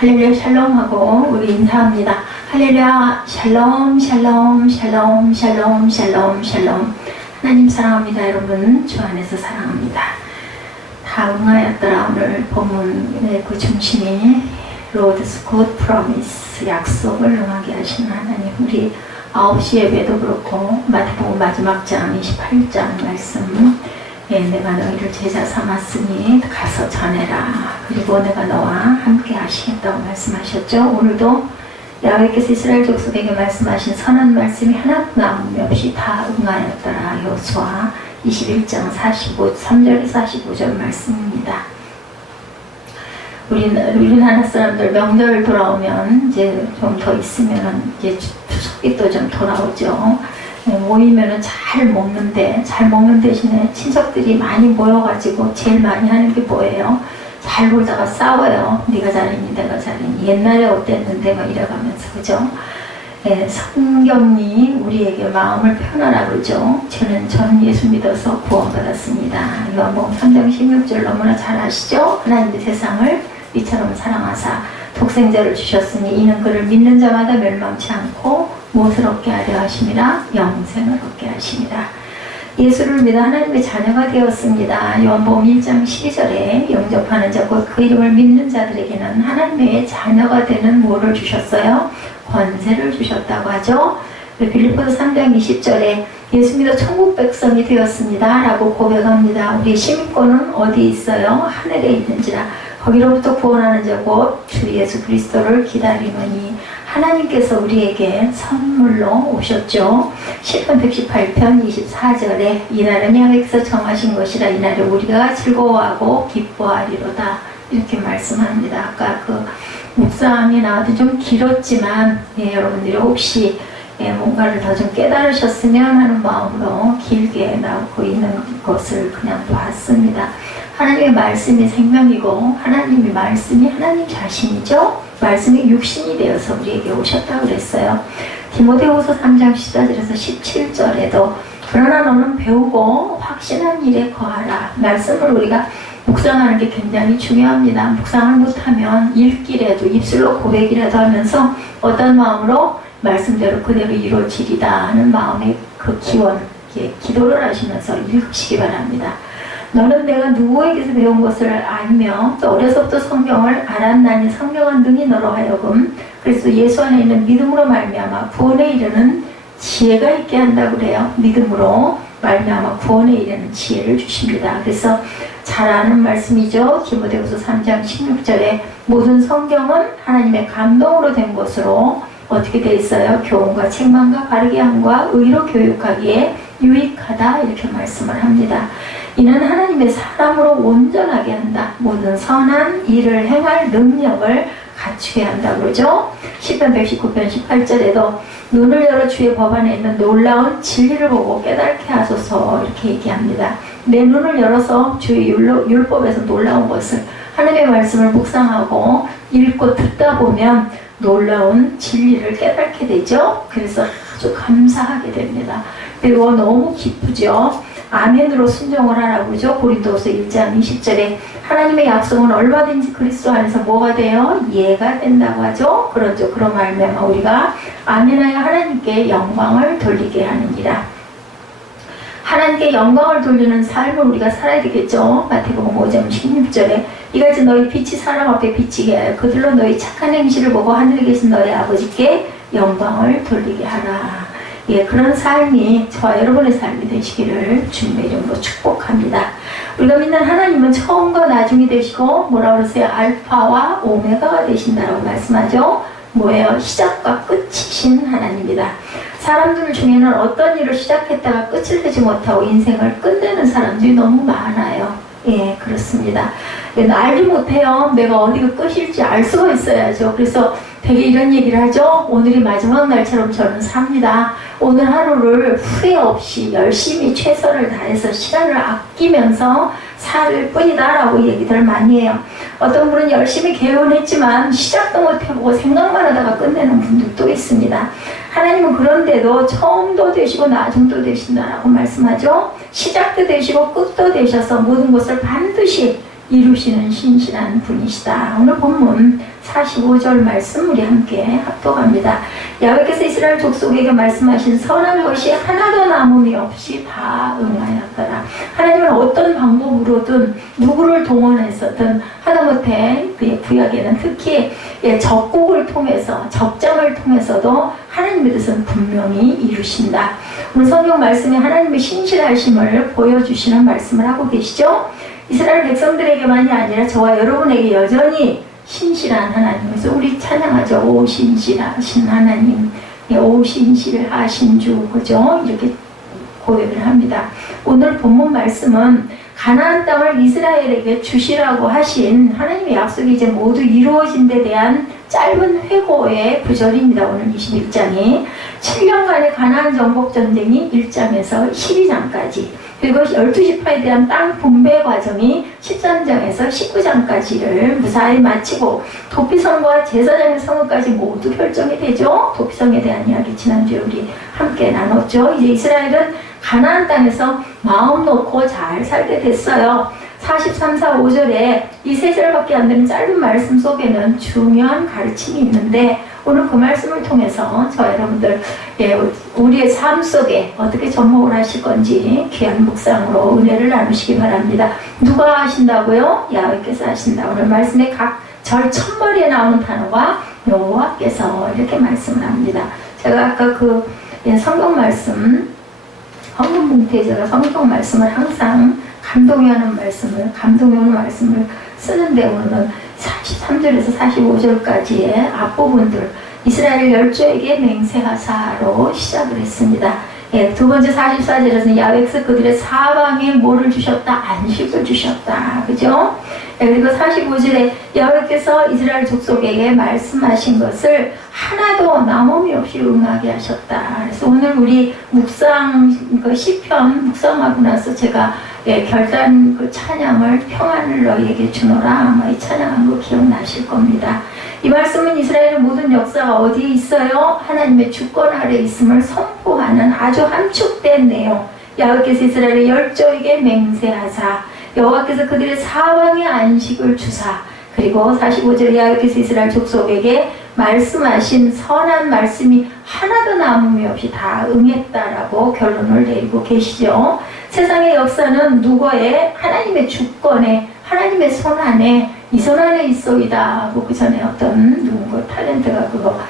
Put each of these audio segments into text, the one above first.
할렐루야 샬롬하고 우리 인사합니다. 할렐루야 샬롬 샬롬 샬롬 샬롬 샬롬 샬롬. 하나님 사랑합니다. 여러분 주 안에서 사랑합니다. 다 응하였더라. 오늘 본문의 그 중심이 로드스 굿 프로미스, 약속을 응하게 하시는 하나님. 우리 9시 예배도 그렇고 마태복음 마지막 장 28장 말씀, 내가 너희를 제자 삼았으니 가서 전해라. 그리고 내가 너와 함께 하시겠다고 말씀하셨죠. 오늘도 야훼께서 이스라엘 족속에게 말씀하신 선한 말씀이 하나도 남음이 없이 다 응하였더라. 여호수아 21장 3절에서 45절 말씀입니다. 우리나라 사람들 명절 돌아오면 이제 좀 더 있으면 이제 추석이 또 좀 돌아오죠. 모이면은 잘 먹는 대신에 친척들이 많이 모여가지고 제일 많이 하는 게 뭐예요? 잘 놀다가 싸워요. 네가 잘했니 내가 잘했니, 옛날에 어땠는데 막 이래가면서, 그죠? 성경이 우리에게 마음을 편하라 그러죠. 저는 예수 믿어서 구원받았습니다. 요한복음 3장 16절 너무나 잘 아시죠? 하나님의 세상을 이처럼 사랑하사 독생자를 주셨으니 이는 그를 믿는 자마다 멸망치 않고 무엇을 얻게 하려 하심이라? 영생을 얻게 하심이라. 예수를 믿어 하나님의 자녀가 되었습니다. 요한복음 1장 12절에 영접하는 자 곧 그 이름을 믿는 자들에게는 하나님의 자녀가 되는 뭐를 주셨어요? 권세를 주셨다고 하죠. 빌립보서 3장 20절에 예수 믿어 천국 백성이 되었습니다 라고 고백합니다. 우리 시민권은 어디 있어요? 하늘에 있는지라. 거기로부터 구원하는 자 곧 주 예수 그리스도를 기다리느니 하나님께서 우리에게 선물로 오셨죠. 시편 118편 24절에 이날은 야훼께서 정하신 것이라 이날에 우리가 즐거워하고 기뻐하리로다. 이렇게 말씀합니다. 아까 그 묵상에 나와도 좀 길었지만 여러분들이 혹시 뭔가를 더 좀 깨달으셨으면 하는 마음으로 길게 나오고 있는 것을 그냥 봤습니다. 하나님의 말씀이 생명이고 하나님의 말씀이 하나님 자신이죠. 말씀이 육신이 되어서 우리에게 오셨다고 그랬어요. 디모데후서 3장 14절에서 17절에도 그러나 너는 배우고 확신한 일에 거하라. 말씀을 우리가 묵상하는 게 굉장히 중요합니다. 묵상을 못하면 읽기라도 입술로 고백이라도 하면서 어떤 마음으로 말씀대로 그대로 이루어지리다 하는 마음의 그 기원, 기도를 하시면서 읽으시기 바랍니다. 너는 내가 누구에게서 배운 것을 알며 또 어려서부터 성경을 알았나니 성경은 능히 너로 하여금 그래서 예수 안에 있는 믿음으로 말미암아 구원에 이르는 지혜가 있게 한다고 그래요. 믿음으로 말미암아 구원에 이르는 지혜를 주십니다. 그래서 잘 아는 말씀이죠. 디모데후서 3장 16절에 모든 성경은 하나님의 감동으로 된 것으로 어떻게 되어 있어요? 교훈과 책망과 바르게 함과 의로 교육하기에 유익하다 이렇게 말씀을 합니다. 이는 하나님의 사람으로 온전하게 한다. 모든 선한 일을 행할 능력을 갖추게 한다 그러죠. 시편 119편 18절에도 눈을 열어 주의 법안에 있는 놀라운 진리를 보고 깨닫게 하소서 이렇게 얘기합니다. 내 눈을 열어서 주의 율법에서 놀라운 것을 하나님의 말씀을 묵상하고 읽고 듣다 보면 놀라운 진리를 깨닫게 되죠. 그래서 아주 감사하게 됩니다. 그리고 너무 기쁘죠. 아멘으로 순종을 하라고 그러죠. 고린도후서 1장 20절에 하나님의 약속은 얼마든지 그리스도 안에서 뭐가 돼요? 예가 된다고 하죠. 그러죠. 그런 말미암아 우리가 아멘하여 하나님께 영광을 돌리게 하느니라. 하나님께 영광을 돌리는 삶을 우리가 살아야 되겠죠. 마태복음 5장 16절에 이같이 너희 빛이 사람 앞에 비치게 하여 그들로 너희 착한 행실을 보고 하늘에 계신 너희 아버지께 영광을 돌리게 하라. 그런 삶이 저와 여러분의 삶이 되시기를 주님의 이름으로 축복합니다. 우리가 믿는 하나님은 처음과 나중이 되시고 뭐라 그러세요? 알파와 오메가가 되신다라고 말씀하죠. 뭐예요? 시작과 끝이신 하나님이다. 사람들 중에는 어떤 일을 시작했다가 끝을 내지 못하고 인생을 끝내는 사람들이 너무 많아요. 그렇습니다. 알지 못해요. 내가 어디가 끝일지 알 수가 있어야죠. 그래서 되게 이런 얘기를 하죠. 오늘이 마지막 날처럼 저는 삽니다. 오늘 하루를 후회 없이 열심히 최선을 다해서 시간을 아끼면서 살 뿐이다 라고 얘기들 많이 해요. 어떤 분은 열심히 개원했지만 시작도 못해보고 생각만 하다가 끝내는 분들도 있습니다. 하나님은 그런데도 처음도 되시고 나중도 되신다라고 말씀하죠. 시작도 되시고 끝도 되셔서 모든 것을 반드시 이루시는 신실한 분이시다. 오늘 본문 45절 말씀 우리 함께 합독합니다. 야훼께서 이스라엘 족속에게 말씀하신 선한 것이 하나도 남음이 없이 다 응하였더라. 하나님은 어떤 방법으로든 누구를 동원해서든 하다못해 그의 구약에는 특히 적국을 통해서 적장을 통해서도 하나님의 뜻은 분명히 이루신다. 오늘 성경 말씀에 하나님의 신실하심을 보여주시는 말씀을 하고 계시죠. 이스라엘 백성들에게만이 아니라 저와 여러분에게 여전히 신실한 하나님. 그래서 우리 찬양하죠. 오 신실하신 하나님, 오 신실하신 주, 그죠? 이렇게 고백을 합니다. 오늘 본문 말씀은 가나안 땅을 이스라엘에게 주시라고 하신 하나님의 약속이 이제 모두 이루어진 데 대한 짧은 회고의 구절입니다. 오늘 21장이 7년간의 가나안 정복 전쟁이 1장에서 12장까지, 그리고 12지파에 대한 땅 분배 과정이 13장에서 19장까지를 무사히 마치고 도피성과 제사장의 성읍까지 모두 결정이 되죠. 도피성에 대한 이야기 지난주에 우리 함께 나눴죠. 이제 이스라엘은 가나안 땅에서 마음 놓고 잘 살게 됐어요. 43, 4, 5절에 이 세 절밖에 안 되는 짧은 말씀 속에는 중요한 가르침이 있는데, 오늘 그 말씀을 통해서 저 여러분들 우리의 삶 속에 어떻게 접목을 하실 건지 귀한 묵상으로 은혜를 나누시기 바랍니다. 누가 하신다고요? 야훼께서 하신다. 오늘 말씀의 각 절 첫머리에 나오는 단어가 여호와께서 이렇게 말씀을 합니다. 제가 아까 그 성경 말씀 헌금봉투에 제가 성경 말씀을 항상 감동이 오는 말씀을 쓰는데, 오늘은 43절에서 45절까지의 앞부분들 이스라엘 열조에게 맹세하사로 시작을 했습니다. 두 번째 44절에서는 야훼께서 그들의 사방에 뭐를 주셨다? 안식을 주셨다. 그죠? 그리고 45절에 야훼께서 이스라엘 족속에게 말씀하신 것을 하나도 남음이 없이 응하게 하셨다. 그래서 오늘 우리 묵상, 시편 묵상하고 나서 제가 결단 그 찬양을 평안을 너희에게 주노라, 아마 이 찬양한 거 기억나실 겁니다. 이 말씀은 이스라엘의 모든 역사가 어디에 있어요? 하나님의 주권 아래 있음을 선포하는 아주 함축된 내용. 야훼께서 이스라엘의 열조에게 맹세하사 여호와께서 그들의 사방에 안식을 주사, 그리고 45절에 야훼께서 이스라엘 족속에게 말씀하신 선한 말씀이 하나도 남음이 없이 다 응했다라고 결론을 내리고 계시죠. 세상의 역사는 누구의? 하나님의 주권에, 하나님의 손 안에, 이 손 안에 있어이다 하고 그 전에 어떤 누군가 탤런트가 그거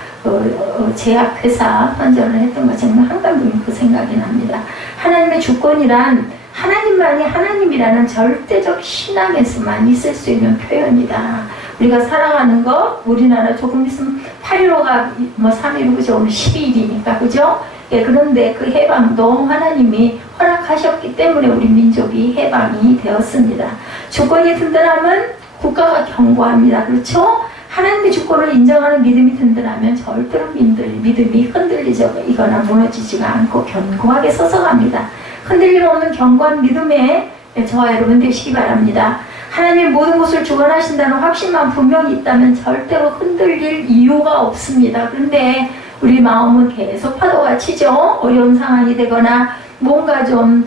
제약회사 선전을 했던 것처럼 항상 그 생각이 납니다. 하나님의 주권이란 하나님만이 하나님이라는 절대적 신앙에서만 있을 수 있는 표현이다. 우리가 살아가는 거, 우리나라 조금 있으면 8.15가 3.15, 그죠? 오늘 12일이니까, 그죠? 그런데 그 해방도 하나님이 허락하셨기 때문에 우리 민족이 해방이 되었습니다. 주권이 든든하면 국가가 견고합니다. 그렇죠? 하나님의 주권을 인정하는 믿음이 든든하면 절대로 믿음이 흔들리거나 무너지지가 않고 견고하게 서서갑니다. 흔들림 없는 견고한 믿음에 저와 여러분 되시기 바랍니다. 하나님 모든 것을 주관하신다는 확신만 분명히 있다면 절대로 흔들릴 이유가 없습니다. 그런데 우리 마음은 계속 파도가 치죠. 어려운 상황이 되거나 뭔가 좀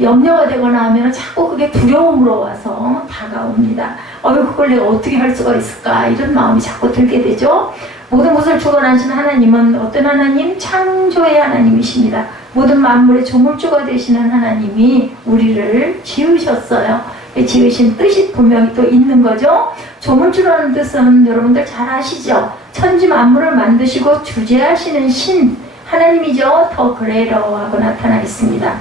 염려가 되거나 하면 자꾸 그게 두려움으로 와서 다가옵니다. 그걸 내가 어떻게 할 수가 있을까? 이런 마음이 자꾸 들게 되죠. 모든 것을 주관하시는 하나님은 어떤 하나님? 창조의 하나님이십니다. 모든 만물의 조물주가 되시는 하나님이 우리를 지으셨어요. 지으신 뜻이 분명히 또 있는 거죠. 조물주라는 뜻은 여러분들 잘 아시죠? 천지 만물을 만드시고 주재하시는 신 하나님이죠. 더 그레이터하고 나타나 있습니다.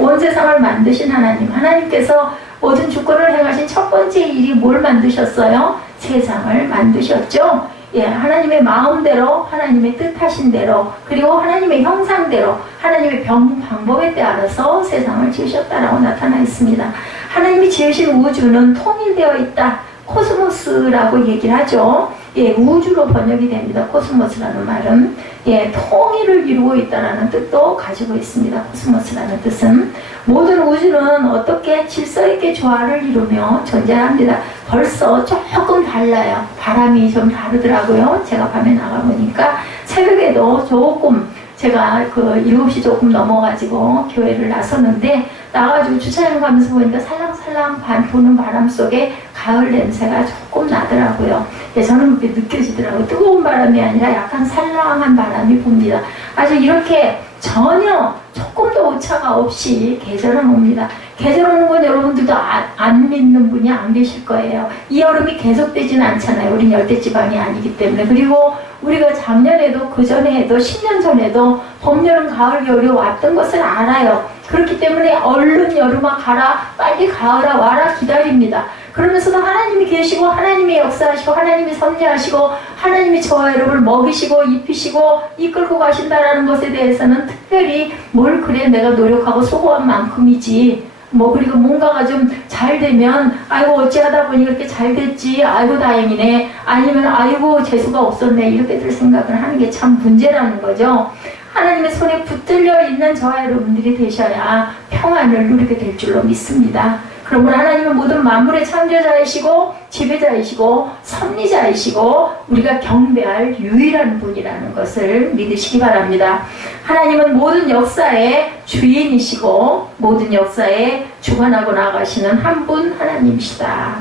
온 세상을 만드신 하나님, 하나님께서 모든 주권을 행하신 첫 번째 일이 뭘 만드셨어요? 세상을 만드셨죠. 하나님의 마음대로, 하나님의 뜻하신 대로, 그리고 하나님의 형상대로, 하나님의 방법에 따라서 세상을 지으셨다라고 나타나 있습니다. 하나님이 지으신 우주는 통일되어 있다. 코스모스라고 얘기를 하죠. 우주로 번역이 됩니다. 코스모스라는 말은 통일을 이루고 있다는 뜻도 가지고 있습니다. 코스모스라는 뜻은 모든 우주는 어떻게 질서 있게 조화를 이루며 존재합니다. 벌써 조금 달라요. 바람이 좀 다르더라고요. 제가 밤에 나가보니까 새벽에도 조금 제가 7시 조금 넘어가지고 교회를 나섰는데 나가지고 주차장 가면서 보니까 살랑살랑 부는 바람 속에 가을 냄새가 조금 나더라고요. 예, 저는 그게 느껴지더라고요. 뜨거운 바람이 아니라 약간 살랑한 바람이 붑니다. 아주 이렇게 전혀 조금도 오차가 없이 계절은 옵니다. 계절 오는 건 여러분들도 안 믿는 분이 안 계실 거예요. 이 여름이 계속되지는 않잖아요. 우린 열대지방이 아니기 때문에. 그리고 우리가 작년에도 그 전에도 10년 전에도 봄, 여름, 가을, 겨울이 왔던 것을 알아요. 그렇기 때문에 얼른 여름아 가라, 빨리 가을아 와라 기다립니다. 그러면서도 하나님이 계시고 하나님이 역사하시고 하나님이 섭리하시고 하나님이 저와 여러분을 먹이시고 입히시고 이끌고 가신다라는 것에 대해서는 특별히 뭘 그래 내가 노력하고 수고한 만큼이지 뭐 그리고 뭔가가 좀 잘 되면 아이고 어찌하다 보니 이렇게 잘 됐지 아이고 다행이네 아니면 아이고 재수가 없었네 이렇게들 생각을 하는 게 참 문제라는 거죠. 하나님의 손에 붙들려 있는 저와 여러분들이 되셔야 평안을 누리게 될 줄로 믿습니다. 그러므로 하나님은 모든 만물의 창조자이시고 지배자이시고 섭리자이시고 우리가 경배할 유일한 분이라는 것을 믿으시기 바랍니다. 하나님은 모든 역사의 주인이시고 모든 역사에 주관하고 나가시는 한 분 하나님이시다.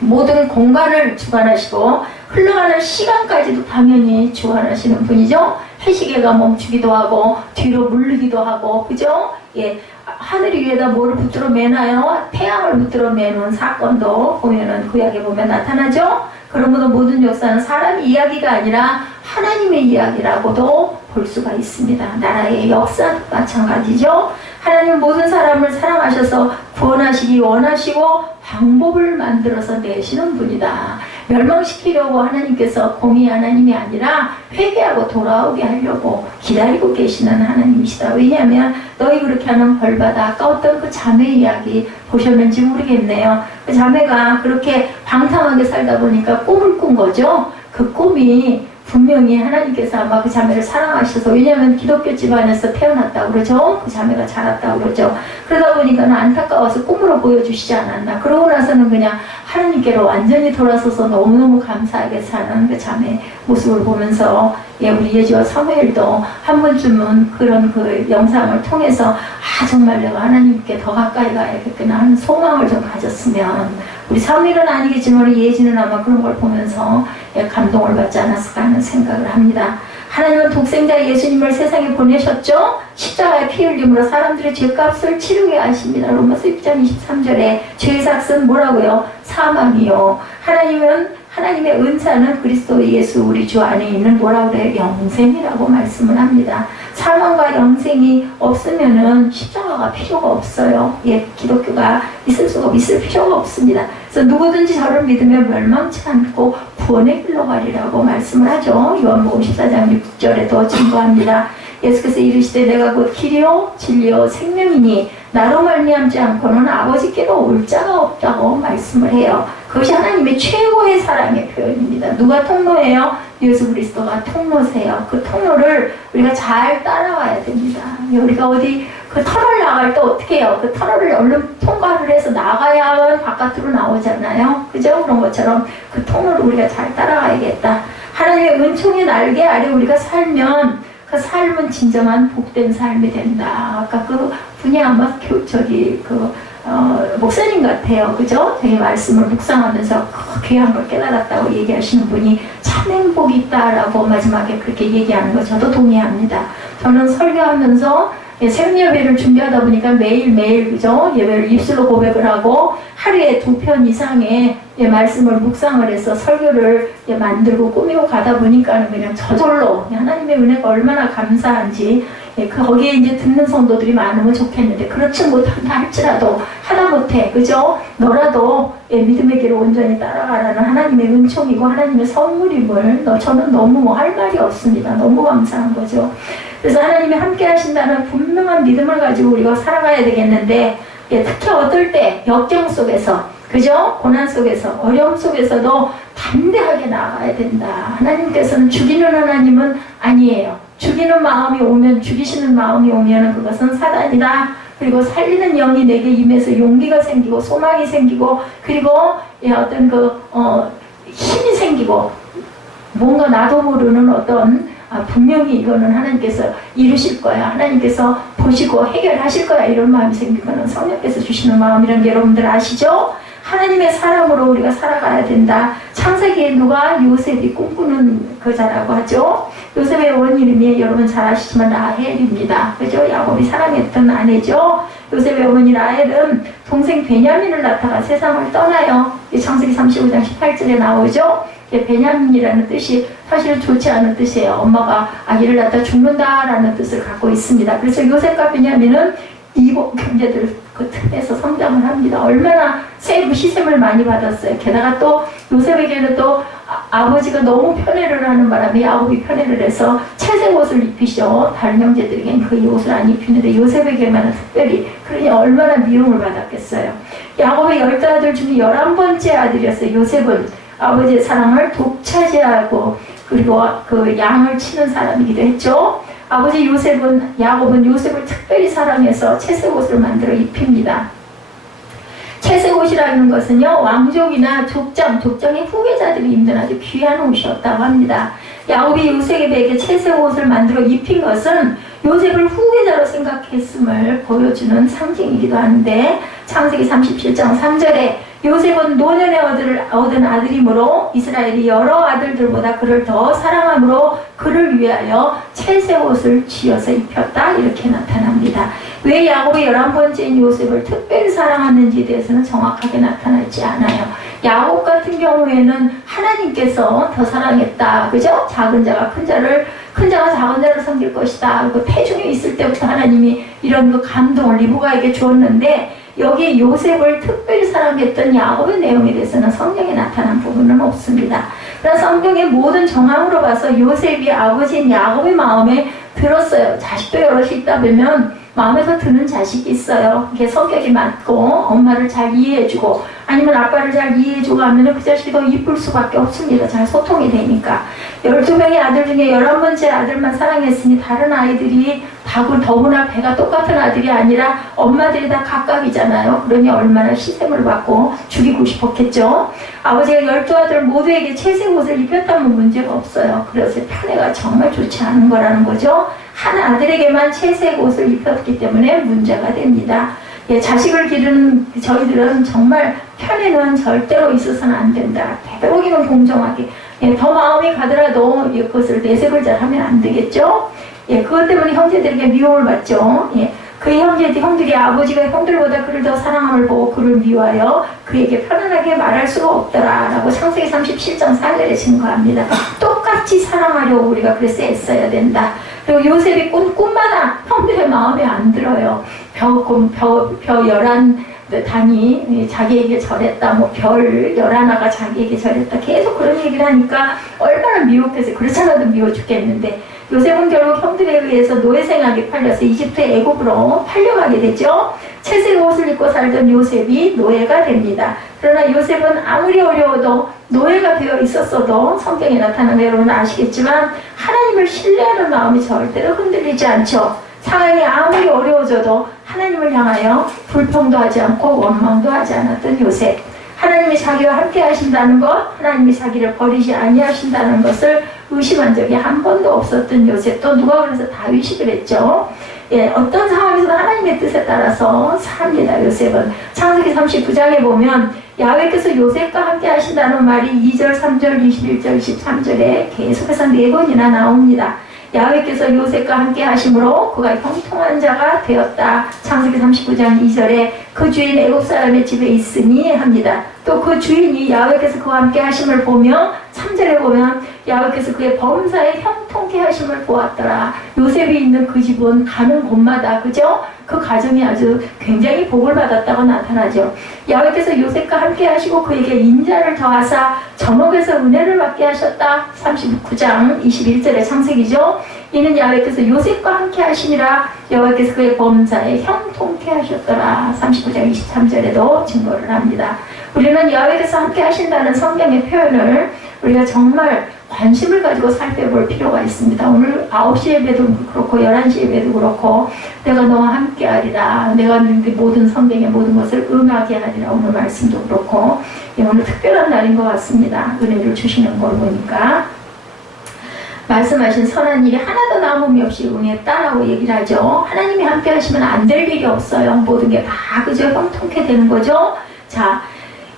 모든 공간을 주관하시고 흘러가는 시간까지도 당연히 주관하시는 분이죠. 해시계가 멈추기도 하고 뒤로 물르기도 하고 그죠? 예, 하늘 위에다 뭐를 붙들어 매나요? 태양을 붙들어 매는 사건도 보면은 구약에 보면 나타나죠. 그러므로 모든 역사는 사람의 이야기가 아니라 하나님의 이야기라고도 볼 수가 있습니다. 나라의 역사도 마찬가지죠. 하나님 모든 사람을 사랑하셔서 구원하시기 원하시고 방법을 만들어서 내시는 분이다. 멸망시키려고 하나님께서 공의 하나님이 아니라 회개하고 돌아오게 하려고 기다리고 계시는 하나님이시다. 왜냐하면 너희 그렇게 하는 벌받아 아까 어떤 그 자매 이야기 보셨는지 모르겠네요. 그 자매가 그렇게 방탕하게 살다 보니까 꿈을 꾼 거죠. 그 꿈이 분명히 하나님께서 아마 그 자매를 사랑하셔서 왜냐하면 기독교 집안에서 태어났다고 그러죠. 그 자매가 자랐다고 그러죠. 그러다 보니까 안타까워서 꿈으로 보여주시지 않았나. 그러고 나서는 그냥 하나님께로 완전히 돌아서서 너무너무 감사하게 사는 그 자매 모습을 보면서 예, 우리 예지와 사무엘도 한 번쯤은 그런 그 영상을 통해서 정말 내가 하나님께 더 가까이 가야겠구나 하는 소망을 좀 가졌으면 우리 사무엘은 아니겠지만 예지는 아마 그런 걸 보면서 예, 감동을 받지 않았을까 하는 생각을 합니다. 하나님은 독생자 예수님을 세상에 보내셨죠. 십자가에 피 흘림으로 사람들의 죄값을 치르게 하십니다. 로마서 6장 23절에 죄의 삭은 뭐라고요? 사망이요. 하나님의 은사는 그리스도 예수 우리 주 안에 있는 뭐라고 그래요? 영생이라고 말씀을 합니다. 사망과 영생이 없으면은 십자가가 필요가 없어요. 예, 기독교가 있을 필요가 없습니다. 그래서 누구든지 저를 믿으면 멸망치 않고 구원의 길로 가리라고 말씀을 하죠. 요한복음 14장 6절에도 증거합니다. 예수께서 이르시되 내가 곧 길이요 진리요 생명이니 나로 말미암지 않고는 아버지께로 올 자가 없다고 말씀을 해요. 그것이 하나님의 최고의 사랑의 표현입니다. 누가 통로예요? 예수 그리스도가 통로세요. 그 통로를 우리가 잘 따라와야 됩니다. 우리가 어디 그 터널 나갈 때 어떻게 해요? 그 터널을 얼른 통과를 해서 나가야만 바깥으로 나오잖아요. 그죠? 그런 것처럼 그 통로를 우리가 잘 따라가야겠다. 하나님의 은총의 날개 아래 우리가 살면 그 삶은 진정한 복된 삶이 된다. 아까 그 분이 아마 목사님 같아요. 그죠? 되게 말씀을 묵상하면서 귀한 걸 깨달았다고 얘기하시는 분이 참 행복이 있다라고 마지막에 그렇게 얘기하는 거 저도 동의합니다. 저는 설교하면서 생예배를 준비하다 보니까 매일매일 그죠? 예배를 입술로 고백을 하고 하루에 2편 이상의 말씀을 묵상을 해서 설교를 만들고 꾸미고 가다 보니까 그냥 저절로 하나님의 은혜가 얼마나 감사한지 거기에 이제 듣는 성도들이 많으면 좋겠는데 그렇지 못한다 할지라도 하다못해 그죠? 너라도 믿음의 길을 온전히 따라가라는 하나님의 은총이고 하나님의 선물임을 저는 너무 할 말이 없습니다. 너무 감사한 거죠. 그래서 하나님이 함께 하신다는 분명한 믿음을 가지고 우리가 살아가야 되겠는데 특히 어떨 때 역경 속에서 그죠? 고난 속에서 어려움 속에서도 담대하게 나아가야 된다. 하나님께서는 죽이는 하나님은 아니에요. 죽이시는 마음이 오면 그것은 사단이다. 그리고 살리는 영이 내게 임해서 용기가 생기고 소망이 생기고 그리고 어떤 힘이 생기고 뭔가 나도 모르는 어떤 분명히 이거는 하나님께서 이루실 거야. 하나님께서 보시고 해결하실 거야. 이런 마음이 생기면 성령께서 주시는 마음이란 게 여러분들 아시죠? 하나님의 사람으로 우리가 살아가야 된다. 창세기에 누가 요셉이 꿈꾸는 거자라고 하죠. 요셉의 어머니 여러분 잘 아시지만 라헬입니다. 그죠? 야곱이 사랑했던 아내죠. 요셉의 어머니 라헬은 동생 베냐민을 낳다가 세상을 떠나요. 창세기 35장 18절에 나오죠. 베냐민이라는 뜻이 사실은 좋지 않은 뜻이에요. 엄마가 아기를 낳다 죽는다라는 뜻을 갖고 있습니다. 그래서 요셉과 베냐민은 이복 형제들 그 틈에서 성장을 합니다. 얼마나 희생을 많이 받았어요. 게다가 또 요셉에게는 또 아버지가 너무 편애를 하는 바람에 야곱이 편애를 해서 채색 옷을 입히죠. 다른 형제들에게는 그 옷을 안 입히는데 요셉에게만 특별히, 그러니 얼마나 미움을 받았겠어요. 야곱의 10아들 중에 11번째 아들이었어요. 요셉은 아버지의 사랑을 독차지하고 그리고 그 양을 치는 사람이기도 했죠. 아버지 야곱은 요셉을 특별히 사랑해서 채색 옷을 만들어 입힙니다. 채색 옷이라는 것은요, 왕족이나 족장의 후계자들이 입는 아주 귀한 옷이었다고 합니다. 야곱이 요셉에게 채색 옷을 만들어 입힌 것은 요셉을 후계자로 생각했음을 보여주는 상징이기도 한데, 창세기 37장 3절에 요셉은 노년에 얻은 아들이므로 이스라엘이 여러 아들들보다 그를 더 사랑함으로 그를 위하여 채색 옷을 지어서 입혔다, 이렇게 나타납니다. 왜 야곱의 11번째인 요셉을 특별히 사랑하는지에 대해서는 정확하게 나타나지 않아요. 야곱 같은 경우에는 하나님께서 더 사랑했다, 그죠? 작은 자가 큰 자가 작은 자를 섬길 것이다. 그 태중에 있을 때부터 하나님이 이런 그 감동을 리브가에게 주었는데, 여기 요셉을 특별히 사랑했던 야곱의 내용에 대해서는 성경에 나타난 부분은 없습니다. 그러나 성경의 모든 정황으로 봐서 요셉이 아버지인 야곱의 마음에 들었어요. 자식도 여럿이 있다 보면 마음에서 드는 자식이 있어요. 이게 성격이 맞고 엄마를 잘 이해해주고 아니면 아빠를 잘 이해해주고 하면 그 자식이 더 이쁠 수밖에 없습니다. 잘 소통이 되니까. 12명의 아들 중에 11번째 아들만 사랑했으니 다른 아이들이 더구나 배가 똑같은 아들이 아니라 엄마들이 다 각각이잖아요. 그러니 얼마나 희생을 받고 죽이고 싶었겠죠. 아버지가 12아들 모두에게 채색 옷을 입혔다면 문제가 없어요. 그래서 편애가 정말 좋지 않은 거라는 거죠. 한 아들에게만 채색 옷을 입혔기 때문에 문제가 됩니다. 예, 자식을 기르는 저희들은 정말 편애는 절대로 있어서는 안 된다. 되도록이면 공정하게. 예, 더 마음이 가더라도 그것을 내색을 잘 하면 안 되겠죠. 예, 그것 때문에 형제들에게 미움을 받죠. 예, 그 형들이 아버지가 형들보다 그를 더 사랑함을 보고 그를 미워하여 그에게 편안하게 말할 수가 없더라라고 창세기 37장 4절에 증거합니다. 똑같이 사랑하려고 우리가 그래서 애써야 된다. 그리고 요셉이 꿈마다 형들의 마음에 안 들어요. 벼 11단이 자기에게 절했다, 별 11아가 자기에게 절했다, 계속 그런 얘기를 하니까 얼마나 미혹해서, 그렇잖아도 미워 죽겠는데, 요셉은 결국 형들에 의해서 노예생하게 팔려서 이집트의 애굽으로 팔려가게 되죠. 채색 옷을 입고 살던 요셉이 노예가 됩니다. 그러나 요셉은 아무리 어려워도 노예가 되어 있었어도 성경에 나타나는 거 여러분 아시겠지만 하나님을 신뢰하는 마음이 절대로 흔들리지 않죠. 상황이 아무리 어려워져도 하나님을 향하여 불평도 하지 않고 원망도 하지 않았던 요셉. 하나님이 자기와 함께 하신다는 것, 하나님이 자기를 버리지 아니하신다는 것을 의심한 적이 한 번도 없었던 요셉. 또 누가 그래서 다윗이 그랬죠. 예, 어떤 상황에서도 하나님의 뜻에 따라서 삽니다. 요셉은 창세기 39장에 보면 야훼께서 요셉과 함께 하신다는 말이 2절, 3절, 21절, 23절에 계속해서 4번이나 나옵니다. 야훼께서 요셉과 함께 하심으로 그가 형통한 자가 되었다. 창세기 39장 2절에 그 주인 애굽 사람의 집에 있으니 합니다. 또 그 주인이 야훼께서 그와 함께 하심을 보며 3절에 보면 야훼께서 그의 범사에 형통케 하심을 보았더라. 요셉이 있는 그 집은 가는 곳마다, 그죠? 그 가정이 아주 굉장히 복을 받았다고 나타나죠. 야훼께서 요셉과 함께 하시고 그에게 인자를 더하사 전옥에서 은혜를 받게 하셨다. 39장 21절의 창세기죠. 이는 야훼께서 요셉과 함께 하시니라. 여호와께서 그의 범사에 형통케 하셨더라. 39장 23절에도 증거를 합니다. 우리는 야훼께서 함께 하신다는 성경의 표현을 우리가 정말 관심을 가지고 살펴볼 필요가 있습니다. 오늘 9시 예배도 그렇고 11시 예배도 그렇고 내가 너와 함께 하리라, 내가 모든 성경의 모든 것을 응하게 하리라, 오늘 말씀도 그렇고 오늘 특별한 날인 것 같습니다. 은혜를 주시는 걸 보니까 말씀하신 선한 일이 하나도 남음이 없이 응했다라고 얘기를 하죠. 하나님이 함께 하시면 안 될 일이 없어요. 모든 게 다 그저 형통케 되는 거죠. 자,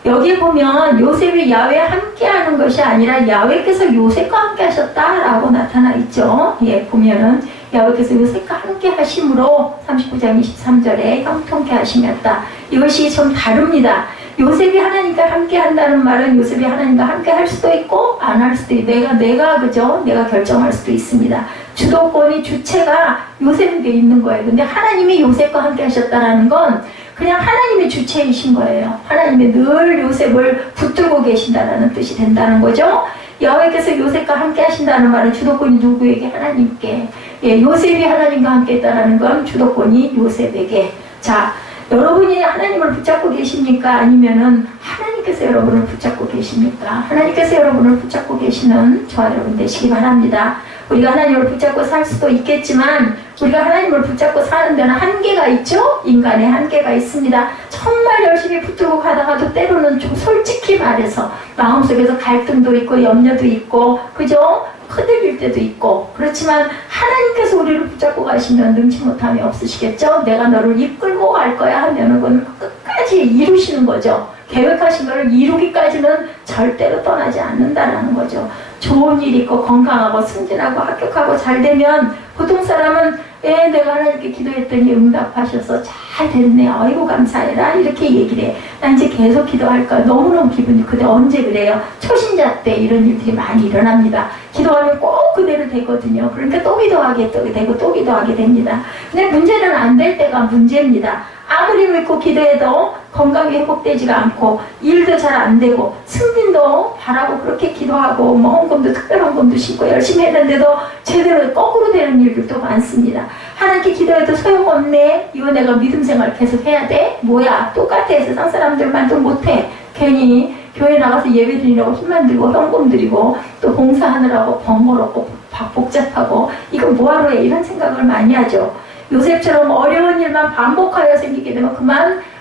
여기 보면 요셉이 야훼와 함께하는 것이 아니라 야훼께서 요셉과 함께 하셨다라고 나타나 있죠. 예, 보면은 야훼께서 요셉과 함께 하심으로 39장 23절에 형통케 하심이었다. 이것이 좀 다릅니다. 요셉이 하나님과 함께 한다는 말은 요셉이 하나님과 함께 할 수도 있고 안 할 수도 있고 내가 그죠? 내가 결정할 수도 있습니다. 주도권이 주체가 요셉에게 있는 거예요. 근데 하나님이 요셉과 함께 하셨다라는 건 그냥 하나님의 주체이신 거예요. 하나님이 늘 요셉을 붙들고 계신다는 뜻이 된다는 거죠. 야훼께서 요셉과 함께 하신다는 말은 주도권이 누구에게? 하나님께. 예, 요셉이 하나님과 함께 했다는 건 주도권이 요셉에게. 자, 여러분이 하나님을 붙잡고 계십니까? 아니면은 하나님께서 여러분을 붙잡고 계십니까? 하나님께서 여러분을 붙잡고 계시는 저와 여러분 되시기 바랍니다. 우리가 하나님을 붙잡고 살 수도 있겠지만 우리가 하나님을 붙잡고 사는 데는 한계가 있죠? 인간의 한계가 있습니다. 정말 열심히 붙들고 가다가도 때로는 좀 솔직히 말해서 마음속에서 갈등도 있고 염려도 있고 그죠? 흔들릴 때도 있고 그렇지만 하나님께서 우리를 붙잡고 가시면 능치 못함이 없으시겠죠? 내가 너를 이끌고 갈 거야 하면은 그건 끝까지 이루시는 거죠. 계획하신 것을 이루기까지는 절대로 떠나지 않는다라는 거죠. 좋은 일 있고 건강하고 승진하고 합격하고 잘 되면 보통 사람은 내가 하나님께 기도했더니 응답하셔서 잘 됐네. 아이고 감사해라. 이렇게 얘기를 해. 나 이제 계속 기도할까. 너무너무 기분이 근데 언제 그래요? 초신자 때 이런 일들이 많이 일어납니다. 기도하면 꼭 그대로 되거든요. 그러니까 또 기도하게 또 되고 또 기도하게 됩니다. 근데 문제는 안 될 때가 문제입니다. 아무리 믿고 기도해도 건강이 회복되지가 않고 일도 잘 안 되고 승진도 바라고 그렇게 기도하고 뭐 헌금도 특별 헌금도 신고 열심히 했는데도 제대로 거꾸로 되는 일들도 많습니다. 하나님께 기도해도 소용없네. 이거 내가 믿음 생활 계속 해야 돼? 뭐야 똑같아. 세상 사람들만도 못해. 괜히 교회 나가서 예배 드리려고 힘만 들고 헌금 드리고 또 봉사하느라고 번거롭고 복잡하고 이거 뭐하러 해? 이런 생각을 많이 하죠. 요셉처럼 어려운 일만 반복하여 생기게 되면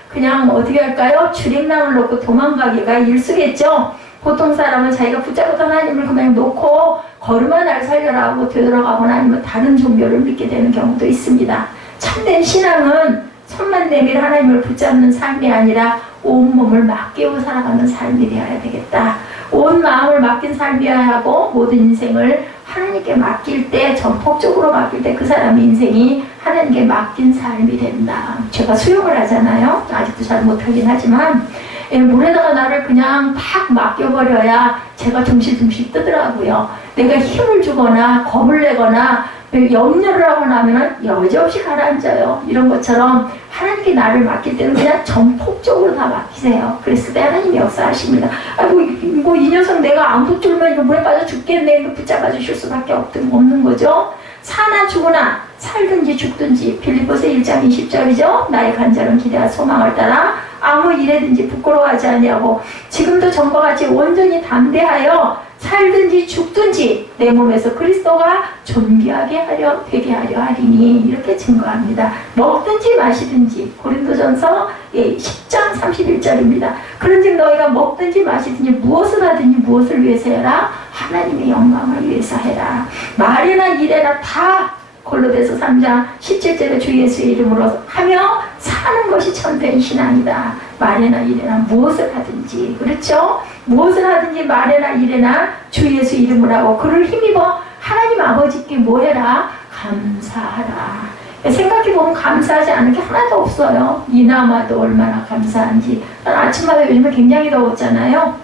그냥 어떻게 할까요? 주랭랑을 놓고 도망가기가 일수겠죠. 보통 사람은 자기가 붙잡았던 하나님을 그냥 놓고 걸음아 날 살려라 하고 되돌아가거나 아니면 다른 종교를 믿게 되는 경우도 있습니다. 참된 신앙은 손만 내밀 하나님을 붙잡는 삶이 아니라 온몸을 맡기고 살아가는 삶이 되어야 되겠다. 온 마음을 맡긴 삶이어야 하고 모든 인생을 하나님께 맡길 때 전폭적으로 맡길 때 그 사람의 인생이 하나님께 맡긴 삶이 된다. 제가 수영을 하잖아요. 아직도 잘 못하긴 하지만 물에다가 나를 그냥 팍 맡겨버려야 제가 둥실둥실 뜨더라고요. 내가 힘을 주거나 겁을 내거나 염려를 하고 나면 여지없이 가라앉아요. 이런 것처럼 하나님께 나를 맡길 때는 그냥 전폭적으로 다 맡기세요. 그랬을 때 하나님이 역사하십니다. 이 녀석 내가 안 붙들면 이거 물에 빠져 죽겠네. 이거 붙잡아 주실 수밖에 없는 거죠. 사나 죽으나 살든지 죽든지 빌립보서 1장 20절이죠. 나의 간절한 기대와 소망을 따라 아무 일에든지 부끄러워하지 아니하고 지금도 전과 같이 온전히 담대하여 살든지 죽든지 내 몸에서 그리스도가 존귀하게 되게 하려 하리니 이렇게 증거합니다. 먹든지 마시든지 고린도전서 10장 31절입니다. 그런즉 너희가 먹든지 마시든지 무엇을 하든지 무엇을 위해서 해라? 하나님의 영광을 위해서 해라. 말이나 일에나 다 골로새서 3장 17절에 주 예수의 이름으로 하며 사는 것이 참된 신앙이다. 말이나 일에나 무엇을 하든지 그렇죠? 무엇을 하든지 말이나 일에나 주 예수 이름을 하고 그를 힘입어 하나님 아버지께 뭐 해라? 감사하라. 생각해보면 감사하지 않은 게 하나도 없어요. 이나마도 얼마나 감사한지. 아침마다 요즘에 굉장히 더웠잖아요.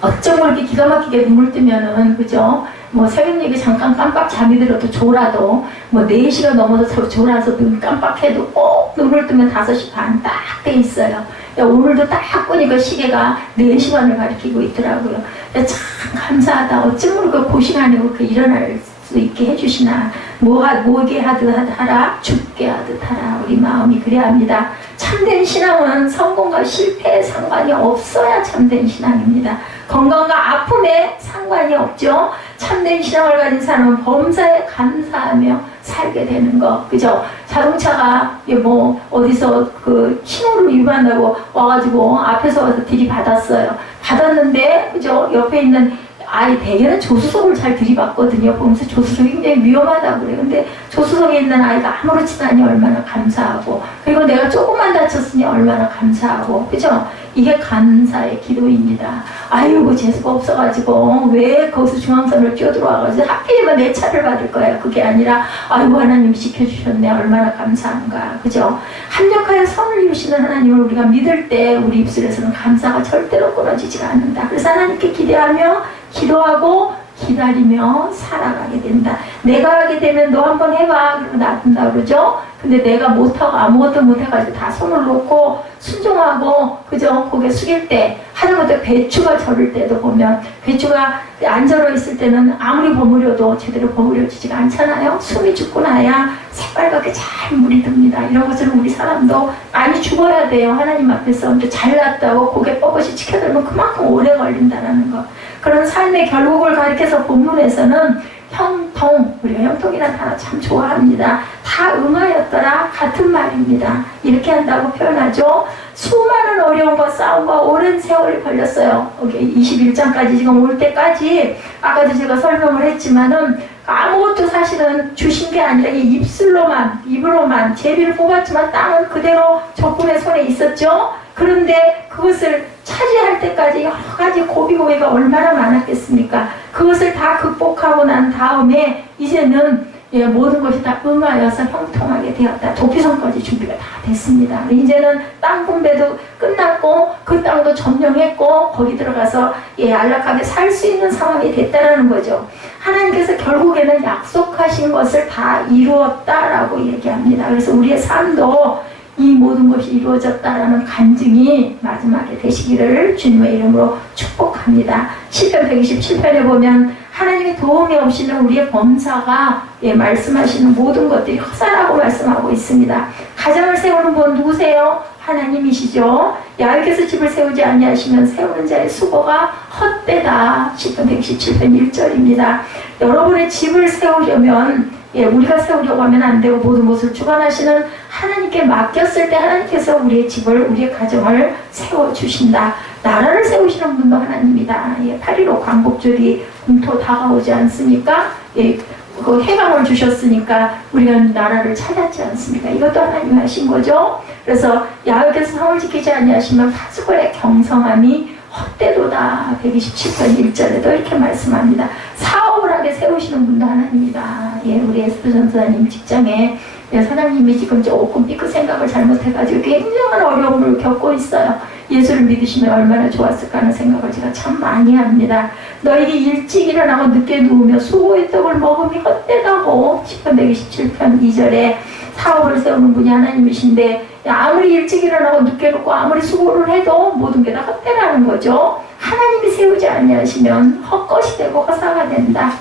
어쩜 그렇게 기가 막히게 눈물 뜨면은 그죠? 뭐 새벽 얘기 잠깐 깜빡 잠이 들어도 졸아도 뭐 4시가 넘어서 졸아서 눈 깜빡해도 꼭 눈을 뜨면 5시 반 딱 돼 있어요. 오늘도 딱 보니까 시계가 4시 반을 가리키고 있더라고요. 참 감사하다. 어쩜 그렇게 그 시간에 그렇게 일어날 수 있게 해주시나. 뭐게 하듯 하라, 죽게 하듯 하라. 우리 마음이 그래야 합니다. 참된 신앙은 성공과 실패에 상관이 없어야 참된 신앙입니다. 건강과 아픔에 상관이 없죠. 참된 신앙을 가진 사람은 범사에 감사하며 살게 되는 거, 그죠? 자동차가 뭐 어디서 그 신호를 위반하고 와가지고 앞에서 와서 들이받았어요. 받았는데, 그죠? 옆에 있는 아이 대개는 조수석을 잘 들이받거든요. 보면서 조수석이 굉장히 위험하다고 그래요. 근데 조수석에 있는 아이가 아무렇지도 않니 얼마나 감사하고, 그리고 내가 조금만 다쳤으니 얼마나 감사하고, 그죠? 이게 감사의 기도입니다. 아이고 재수가 없어가지고 왜 거기서 중앙선을 뛰어들어와가지고 하필이면 내 차를 받을 거야. 그게 아니라 아이고 하나님 지켜주셨네, 얼마나 감사한가, 그죠? 합력하여 선을 이루시는 하나님을 우리가 믿을 때 우리 입술에서는 감사가 절대로 끊어지지가 않는다. 그래서 하나님께 기대하며 기도하고 기다리며 살아가게 된다. 내가 하게 되면 너 한번 해봐 그러고 놔둔다 그러죠. 근데 내가 못하고 아무것도 못해가지고 다 손을 놓고 순종하고, 그죠? 고개 숙일 때, 하다못해 배추가 절을 때도 보면 배추가 안 절어 있을 때는 아무리 버무려도 제대로 버무려지지가 않잖아요. 숨이 죽고 나야 새빨갛게 잘 물이 듭니다. 이런 것처럼 우리 사람도 많이 죽어야 돼요. 하나님 앞에서. 근데 잘났다고 고개 뻣뻣이 치켜들면 그만큼 오래 걸린다는 거. 그런 삶의 결국을 가리켜서 본문에서는 형통, 우리가 형통이라는 단어 참 좋아합니다. 다 응하였더라 같은 말입니다. 이렇게 한다고 표현하죠. 수많은 어려움과 싸움과 오랜 세월이 걸렸어요. 21장까지 지금 올 때까지 아까도 제가 설명을 했지만은 아무것도 사실은 주신 게 아니라 입으로만 제비를 뽑았지만 땅은 그대로 적군의 손에 있었죠. 그런데 그것을 차지할 때까지 여러 가지 고비고비가 얼마나 많았겠습니까? 그것을 다 극복하고 난 다음에 이제는 모든 것이 다 응하여서 형통하게 되었다. 도피성까지 준비가 다 됐습니다. 이제는 땅 분배도 끝났고 그 땅도 점령했고 거기 들어가서 안락하게 살 수 있는 상황이 됐다는 거죠. 하나님께서 결국에는 약속하신 것을 다 이루었다라고 얘기합니다. 그래서 우리의 삶도 이 모든 것이 이루어졌다라는 간증이 마지막에 되시기를 주님의 이름으로 축복합니다. 시편 127편에 보면 하나님의 도움이 없이는 우리의 범사가 말씀하시는 모든 것들이 헛사라고 말씀하고 있습니다. 가정을 세우는 분 누구세요? 하나님이시죠. 야훼께서 집을 세우지 아니하시면 세우는 자의 수고가 헛되다. 시편 127편 1절입니다. 여러분의 집을 세우려면 우리가 세우려고 하면 안 되고 모든 것을 주관하시는 하나님께 맡겼을 때 하나님께서 우리의 집을, 우리의 가정을 세워주신다. 나라를 세우시는 분도 하나님이다. 8.15 광복절이 공토 다가오지 않습니까? 그 해방을 주셨으니까 우리가 나라를 찾았지 않습니까? 이것도 하나님이 하신 거죠. 그래서 야훼께서 성을 지키지 아니하시면 파수꾼의 경성함이 헛되도다. 127편 1절에도 이렇게 말씀합니다. 사업을 하게 세우시는 분도 하나님이다. 우리 에스더 전사님 직장에 사장님이 지금 조금 삐끗 생각을 잘못해가지고 굉장한 어려움을 겪고 있어요. 예수를 믿으시면 얼마나 좋았을까 하는 생각을 제가 참 많이 합니다. 너희들이 일찍 일어나고 늦게 누우며 수고의 떡을 먹음이 헛되다고 시편 127편 2절에 사업을 세우는 분이 하나님이신데 아무리 일찍 일어나고 늦게 눕고 아무리 수고를 해도 모든 게 다 헛되라는 거죠. 하나님이 세우지 아니하시면 헛것이 되고 허사가 된다.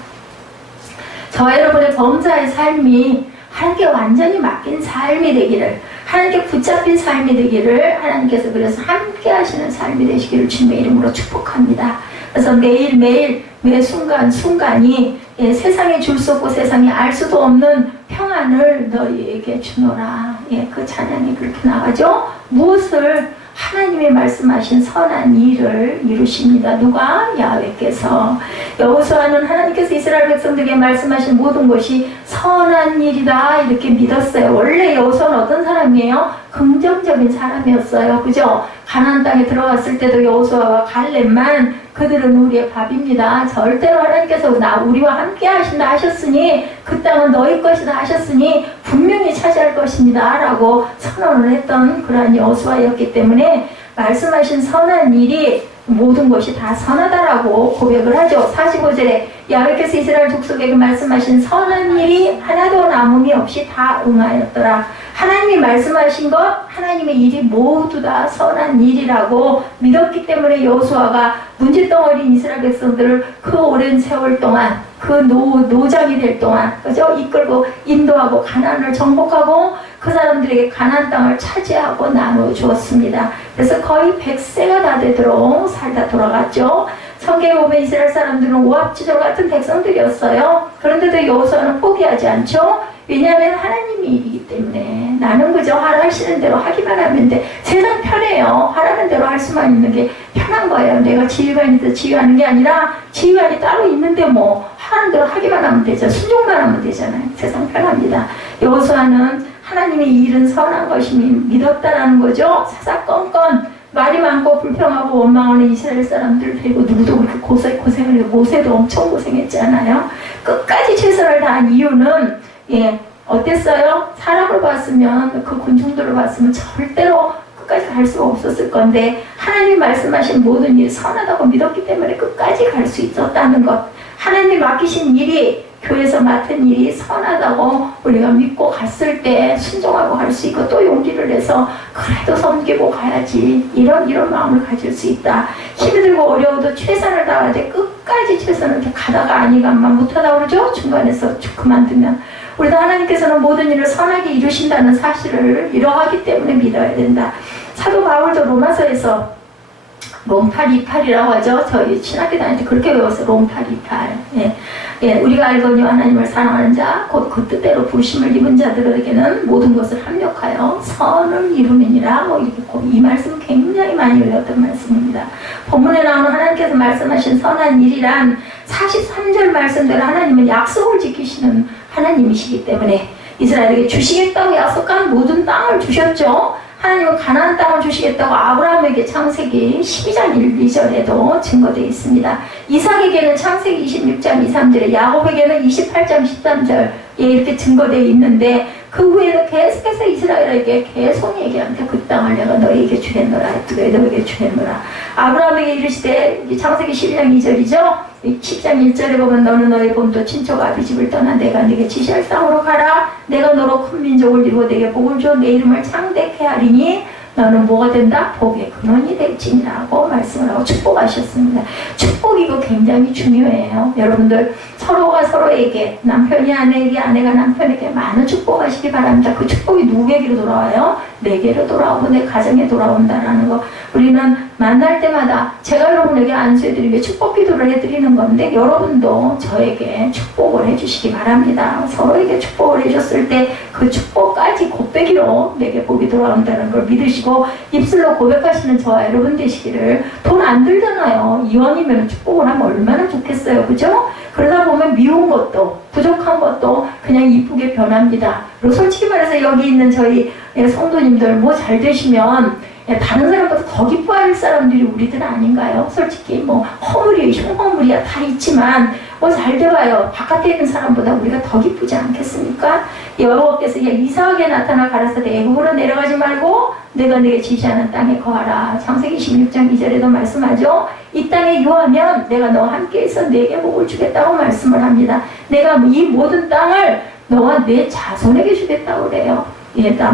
저와 여러분의 범사의 삶이 하나님께 완전히 맡긴 삶이 되기를, 하나님께 붙잡힌 삶이 되기를 하나님께서 그래서 함께 하시는 삶이 되시기를 주님의 이름으로 축복합니다. 그래서 매일매일 매 순간순간이 세상에 줄 수 없고 세상이 알 수도 없는 평안을 너희에게 주노라. 그 찬양이 그렇게 나가죠. 무엇을? 하나님이 말씀하신 선한 일을 이루십니다. 누가? 야훼께서. 여호수아는 하나님께서 이스라엘 백성들에게 말씀하신 모든 것이 선한 일이다 이렇게 믿었어요. 원래 여호수아는 어떤 사람이에요? 긍정적인 사람이었어요. 그죠? 가나안 땅에 들어갔을 때도 여호수아와 갈렙만 그들은 우리의 밥입니다. 절대로 하나님께서 우리와 함께 하신다 하셨으니 그 땅은 너희 것이다 하셨으니 분명히 차지할 것입니다 라고 선언을 했던 그러한 여호수아였기 때문에 말씀하신 선한 일이 모든 것이 다 선하다라고 고백을 하죠. 45절에 야훼께서 이스라엘 족속에게 말씀하신 선한 일이 하나도 남음이 없이 다 응하였더라. 하나님이 말씀하신 것, 하나님의 일이 모두 다 선한 일이라고 믿었기 때문에 여호수아가 문제덩어리인 이스라엘 백성들을 그 오랜 세월 동안 그 노장이 될 동안 그죠? 이끌고 인도하고 가나안을 정복하고 그 사람들에게 가나안 땅을 차지하고 나누어 주었습니다. 그래서 거의 100세가 다 되도록 살다 돌아갔죠. 성경에 보면 이스라엘 사람들은 오합지졸 같은 백성들이었어요. 그런데도 여호수아는 포기하지 않죠. 왜냐하면 하나님이 일이기 때문에 나는 그저 하라시는 대로 하기만 하면 돼. 세상 편해요. 하라는 대로 할 수만 있는 게 편한 거예요. 내가 지휘관이 지휘하는 게 아니라 지휘관이 따로 있는데 뭐 하라는 대로 하기만 하면 되죠. 순종만 하면 되잖아요. 세상 편합니다. 여호수아는 하나님의 이 일은 선한 것이니 믿었다라는 거죠. 사사건건 말이 많고 불평하고 원망하는 이스라엘 사람들 데리고 누구도 그렇게 고생을 해요. 모세도 엄청 고생했잖아요. 끝까지 최선을 다한 이유는 어땠어요? 사람을 봤으면 그 군중들을 봤으면 절대로 끝까지 갈 수가 없었을 건데 하나님이 말씀하신 모든 일이 선하다고 믿었기 때문에 끝까지 갈 수 있었다는 것. 하나님이 맡기신 일이 교회에서 맡은 일이 선하다고 우리가 믿고 갔을 때 순종하고 갈 수 있고 또 용기를 내서 그래도 섬기고 가야지 이런 마음을 가질 수 있다. 힘이 들고 어려워도 최선을 다하되 끝까지 최선을 가다가 아니가만 못하다 그러죠. 중간에서 그만두면 우리도 하나님께서는 모든 일을 선하게 이루신다는 사실을 이러하기 때문에 믿어야 된다. 사도 바울도 로마서에서 롬828이라고 하죠. 저희 신학교 다닐 때 그렇게 외웠어요. 롬828. 우리가 알거니와 하나님을 사랑하는 자, 곧 그 뜻대로 부르심을 입은 자들에게는 모든 것을 합력하여 선을 이루느니라. 이렇게 이 말씀 굉장히 많이 외웠던 말씀입니다. 본문에 나오는 하나님께서 말씀하신 선한 일이란 43절 말씀대로 하나님은 약속을 지키시는 하나님이시기 때문에 이스라엘에게 주시겠다고 약속한 모든 땅을 주셨죠. 하나님은 가나안 땅을 주시겠다고 아브라함에게 창세기 12장 1, 2절에도 증거되어 있습니다. 이삭에게는 창세기 26장 2, 3절에 야곱에게는 28장 13절에 이렇게 증거되어 있는데 그 후에는 계속해서 이스라엘에게 계속 얘기합니다. 그 땅을 내가 너에게 주겠노라. 너에게 주겠노라. 아브라함에게 이르시되 창세기 12장 2절이죠. 10장 1절에 보면 너는 너의 본토 친척 아비집을 떠나 내가 네게 지시할 땅으로 가라. 내가 너로 큰 민족을 이루어 내게 복을 줘 내 이름을 창대케 하리니 너는 뭐가 된다? 복의 근원이 될지니라고 말씀을 하고 축복하셨습니다. 축복 이거 굉장히 중요해요. 여러분들 서로가 서로에게 남편이 아내에게 아내가 남편에게 많은 축복하시기 바랍니다. 그 축복이 누구에게로 돌아와요? 내게로 돌아오고 내 가정에 돌아온다라는 거. 우리는 만날 때마다 제가 여러분에게 안수해드리며 축복 기도를 해드리는 건데 여러분도 저에게 축복을 해주시기 바랍니다. 서로에게 축복을 해줬을 때 그 축복까지 곱빼기로 내게 복이 돌아온다는 걸 믿으시고 입술로 고백하시는 저와 여러분 되시기를. 돈 안 들잖아요. 이왕이면 축복을 하면 얼마나 좋겠어요. 그죠? 그러다 보면 미운 것도 부족한 것도 그냥 이쁘게 변합니다. 그리고 솔직히 말해서 여기 있는 저희 성도님들 뭐 잘 되시면 다른 사람보다 더 기뻐할 사람들이 우리들 아닌가요? 솔직히 뭐 흉허물이야 다 있지만 뭐 잘 돼봐요. 바깥에 있는 사람보다 우리가 더 기쁘지 않겠습니까? 여호와께서 이상하게 나타나 가라사대 애굽으로 내려가지 말고 내가 네게 지시하는 땅에 거하라. 창세기 16장 2절에도 말씀하죠. 이 땅에 유하면 내가 너와 함께해서 네게 복을 주겠다고 말씀을 합니다. 내가 이 모든 땅을 너와 내 자손에게 주겠다고 그래요.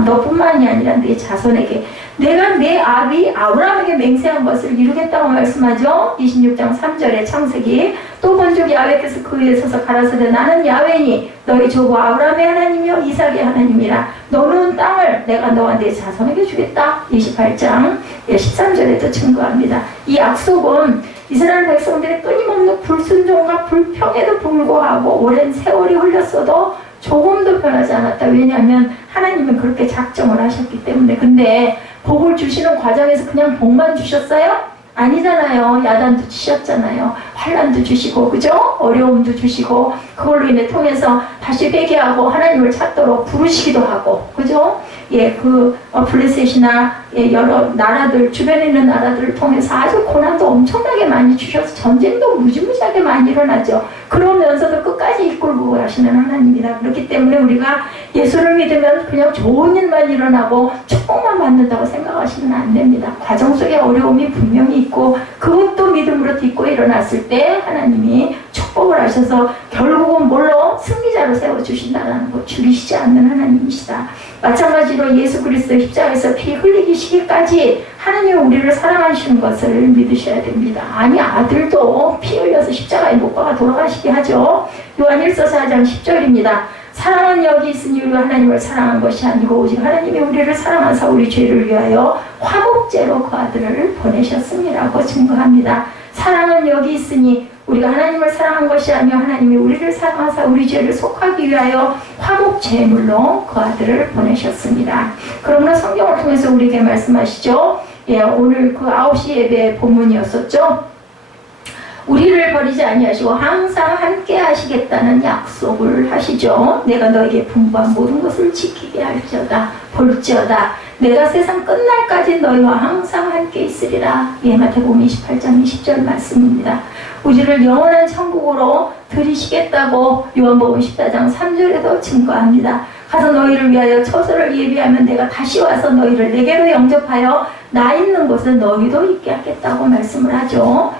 너뿐만이 아니라 내 자손에게. 내가 내 아비 아브라함에게 맹세한 것을 이루겠다고 말씀하죠. 26장 3절에 창세기. 또 본즉 야훼께서 그 위에 서서 가라사대 나는 야훼니 너희 조부 아브라함의 하나님이요 이삭의 하나님이라. 너는 땅을 내가 너와 내 자손에게 주겠다. 28장 13절에도 증거합니다. 이 약속은 이스라엘 백성들의 끊임없는 불순종과 불평에도 불구하고 오랜 세월이 흘렀어도 조금도 변하지 않았다. 왜냐하면 하나님은 그렇게 작정을 하셨기 때문에. 근데 복을 주시는 과정에서 그냥 복만 주셨어요? 아니잖아요. 야단도 주셨잖아요. 환난도 주시고, 그죠? 어려움도 주시고, 그걸로 인해 통해서 다시 회개하고 하나님을 찾도록 부르시기도 하고, 그죠? 블레셋이나 여러 나라들, 주변에 있는 나라들을 통해서 아주 고난도 엄청나게 많이 주셔서 전쟁도 무지무지하게 많이 일어나죠. 그러면서도 끝까지 이끌고 가시는 하나님이다. 그렇기 때문에 우리가 예수를 믿으면 그냥 좋은 일만 일어나고 축복만 받는다고 생각하시면 안 됩니다. 과정 속에 어려움이 분명히 있고 그것도 믿음으로 딛고 일어났을 때 하나님이 축복을 하셔서 결국은 뭘로? 승리자로 세워주신다는 거. 죽이시지 않는 하나님이시다. 마찬가지로 예수 그리스도 십자가에서 피 흘리기 시기까지 하나님은 우리를 사랑하시는 것을 믿으셔야 됩니다. 아니 아들도 피 흘려서 십자가에 못 박아 돌아가시게 하죠. 요한 1서 4장 10절입니다. 사랑은 여기 있으니 우리가 하나님을 사랑한 것이 아니고 오직 하나님이 우리를 사랑하사 우리 죄를 위하여 화목제로 그 아들을 보내셨음이라고 증거합니다. 사랑은 여기 있으니 우리가 하나님을 사랑한 것이 아니요 하나님이 우리를 사랑하사 우리 죄를 속하기 위하여 화목 제물로 그 아들을 보내셨습니다. 그러므로 성경을 통해서 우리에게 말씀하시죠. 오늘 그 9시 예배 본문이었었죠. 우리를 버리지 아니하시고 항상 함께 하시겠다는 약속을 하시죠. 내가 너에게 분부한 모든 것을 지키게 할지어다. 볼지어다. 내가 세상 끝날까지 너희와 항상 함께 있으리라. 마태복음 28장 20절 말씀입니다. 우리를 영원한 천국으로 들이시겠다고 요한복음 14장 3절에도 증거합니다. 가서 너희를 위하여 처소를 예비하면 내가 다시 와서 너희를 내게로 영접하여 나 있는 곳에 너희도 있게 하겠다고 말씀을 하죠.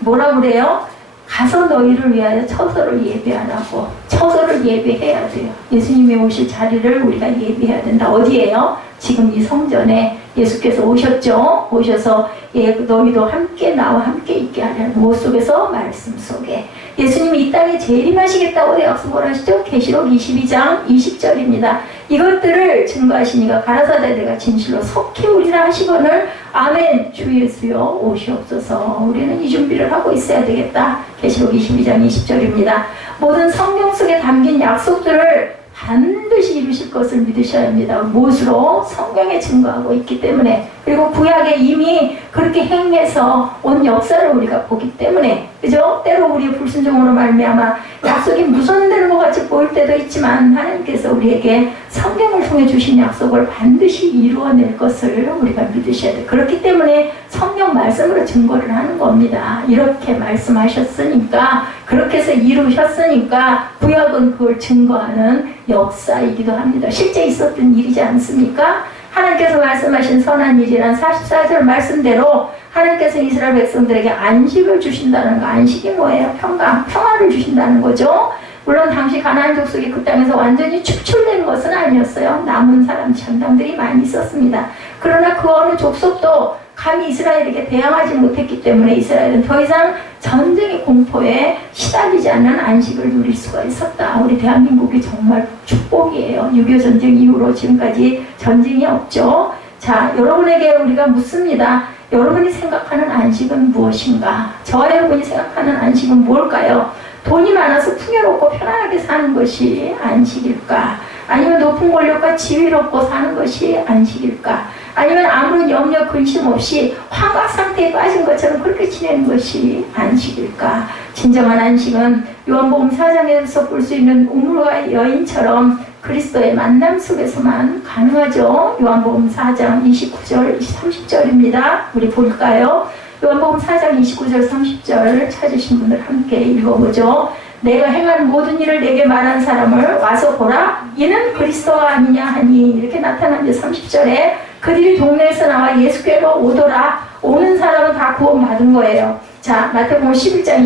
뭐라 그래요? 가서 너희를 위하여 처소를 예비하라고. 처소를 예비해야 돼요. 예수님이 오실 자리를 우리가 예비해야 된다. 어디예요? 지금 이 성전에 예수께서 오셨죠. 오셔서 너희도 함께 나와 함께 있게 하려는 무엇 속에서? 말씀 속에. 예수님이 이 땅에 재림하시겠다고 약속을 하시죠. 계시록 22장 20절입니다. 이것들을 증거하시니가 가라사대 내가 진실로 속히 오리라 하시거늘 아멘. 주 예수여 오시옵소서. 우리는 이 준비를 하고 있어야 되겠다. 계시록 22장 20절입니다. 모든 성경 속에 담긴 약속들을 반드시 이루실 것을 믿으셔야 합니다. 무엇으로? 성경에 증거하고 있기 때문에, 그리고 구약에 이미 그렇게 행해서 온 역사를 우리가 보기 때문에, 그죠? 때로 우리의 불순종으로 말미암아 약속이 무선되는 것 같이 보일 때도 있지만 하나님께서 우리에게 성경을 통해 주신 약속을 반드시 이루어낼 것을 우리가 믿으셔야 돼요. 그렇기 때문에 성경 말씀으로 증거를 하는 겁니다. 이렇게 말씀하셨으니까, 그렇게 해서 이루셨으니까 구약은 그걸 증거하는 역사이기도 합니다. 실제 있었던 일이지 않습니까? 하나님께서 말씀하신 선한 일이란 44절 말씀대로 하나님께서 이스라엘 백성들에게 안식을 주신다는 거. 안식이 뭐예요? 평화를 주신다는 거죠. 물론 당시 가나안 족속이 그 땅에서 완전히 축출된 것은 아니었어요. 남은 사람 전당들이 많이 있었습니다. 그러나 그 어느 족속도 감히 이스라엘에게 대항하지 못했기 때문에 이스라엘은 더 이상 전쟁의 공포에 시달리지 않는 안식을 누릴 수가 있었다. 우리 대한민국이 정말 축복이에요. 6.25 전쟁 이후로 지금까지 전쟁이 없죠. 자, 여러분에게 우리가 묻습니다. 여러분이 생각하는 안식은 무엇인가? 저와 여러분이 생각하는 안식은 뭘까요? 돈이 많아서 풍요롭고 편안하게 사는 것이 안식일까? 아니면 높은 권력과 지위롭고 사는 것이 안식일까? 아니면 아무런 염려 근심 없이 환각 상태에 빠진 것처럼 그렇게 지내는 것이 안식일까? 진정한 안식은 요한복음 4장에서 볼 수 있는 우물과 여인처럼 그리스도의 만남 속에서만 가능하죠. 요한복음 4장 29절 30절입니다. 우리 볼까요? 요한복음 4장 29절 30절 찾으신 분들 함께 읽어보죠. 내가 행한 모든 일을 내게 말한 사람을 와서 보라. 이는 그리스도가 아니냐 하니, 이렇게 나타납니다. 30절에 그들이 동네에서 나와 예수께로 오더라. 오는 사람은 다 구원받은 거예요. 자, 마태복음 11장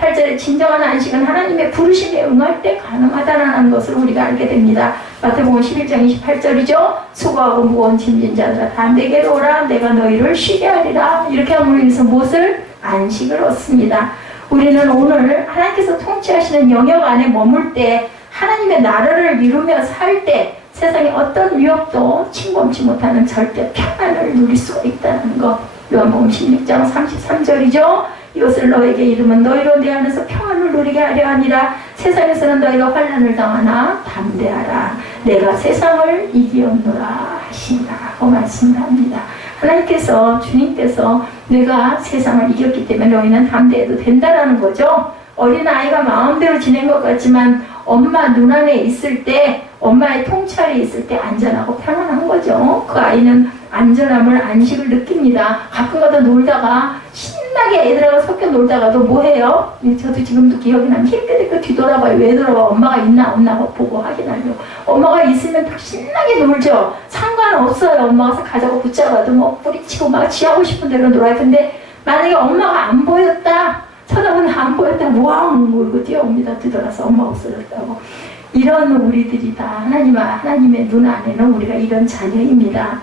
8절에 진정한 안식은 하나님의 부르심에 응할 때 가능하다는 것을 우리가 알게 됩니다. 마태복음 11장 28절이죠. 수고하고 무거운 짐진 자들아 다 내게로 오라. 내가 너희를 쉬게 하리라. 이렇게 함으로 인해서 무엇을? 안식을 얻습니다. 우리는 오늘 하나님께서 통치하시는 영역 안에 머물 때, 하나님의 나라를 이루며 살 때 세상에 어떤 위협도 침범치 못하는 절대 평안을 누릴 수가 있다는 것. 요한복음 16장 33절이죠. 이것을 너에게 이르면 너희로 내 안에서 평안을 누리게 하려 하니라. 세상에서는 너희가 환난을 당하나 담대하라. 내가 세상을 이기었노라 하신다고 말씀합니다. 하나님께서, 주님께서 내가 세상을 이겼기 때문에 너희는 담대해도 된다라는 거죠. 어린아이가 마음대로 지낸 것 같지만 엄마 눈 안에 있을 때, 엄마의 통찰이 있을 때 안전하고 편안한 거죠. 그 아이는 안전함을, 안식을 느낍니다. 가끔가다 놀다가 신나게 애들하고 섞여 놀다가도 뭐해요? 저도 지금도 기억이 나면 힐끗힐끗 뒤돌아봐요. 왜 돌아봐? 엄마가 있나 없나 보고 확인하려고. 엄마가 있으면 더 신나게 놀죠. 상관없어요. 엄마가 가자고 붙잡아도 뭐 뿌리치고 막 지하고 싶은 대로 놀아요. 근데 만약에 엄마가 안 보였다, 쳐다보면 안 보였다, 우왕 울고 뛰어옵니다. 뒤돌아서 엄마 없어졌다고. 이런 우리들이 다 하나님의 눈 안에는 우리가 이런 자녀입니다.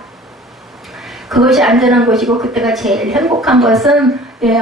그것이 안전한 것이고, 그때가 제일 행복한 것은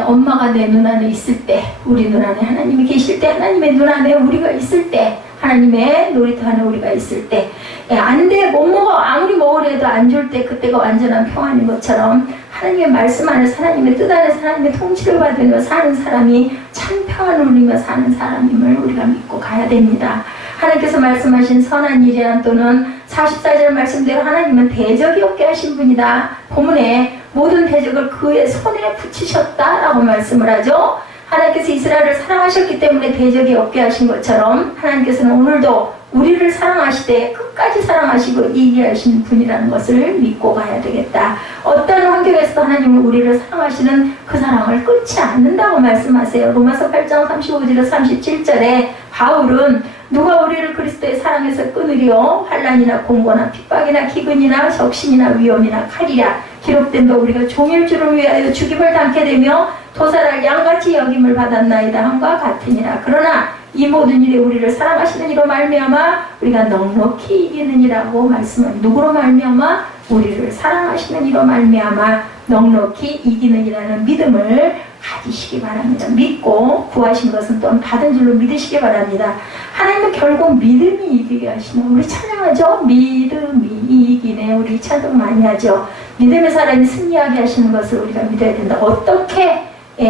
엄마가 내 눈 안에 있을 때, 우리 눈 안에 하나님이 계실 때, 하나님의 눈 안에 우리가 있을 때, 하나님의 놀이터 안에 우리가 있을 때, 안 돼, 못 먹어, 아무리 먹으려도 안 줄 때, 그때가 완전한 평안인 것처럼 하나님의 말씀 안에서 하나님의 뜻 안에서 하나님의 통치를 받으며 사는 사람이 참 평안을 누리며 사는 사람임을 우리가 믿고 가야 됩니다. 하나님께서 말씀하신 선한 일이란 또는 44절 말씀대로 하나님은 대적이 없게 하신 분이다. 본문에 모든 대적을 그의 손에 붙이셨다라고 말씀을 하죠. 하나님께서 이스라엘을 사랑하셨기 때문에 대적이 없게 하신 것처럼 하나님께서는 오늘도 우리를 사랑하시되 끝까지 사랑하시고 이기게 하신 분이라는 것을 믿고 가야 되겠다. 어떤 환경에서도 하나님은 우리를 사랑하시는 그 사랑을 끊지 않는다고 말씀하세요. 로마서 8장 35절에서 37절에 바울은 누가 우리를 그리스도의 사랑에서 끊으리요? 환난이나 공고나 핍박이나 기근이나 적신이나 위험이나 칼이라 기록된 바 우리가 종일 줄을 위하여 죽임을 당케 되며 도살할 양같이 여김을 받았나이다 함과 같으니라. 그러나 이 모든 일에 우리를 사랑하시는 이로 말미암아 우리가 넉넉히 이기느니라고 말씀을 누구로 말미암아 우리를 사랑하시는 이로 말미암아 넉넉히 이기느니라는 믿음을 가지시기 바랍니다. 믿고 구하신 것은 또한 받은 줄로 믿으시기 바랍니다. 하나님은 결국 믿음이 이기게 하시는 우리 찬양하죠. 믿음이 이기네. 우리 찬양 많이 하죠. 믿음의 사람이 승리하게 하시는 것을 우리가 믿어야 된다. 어떻게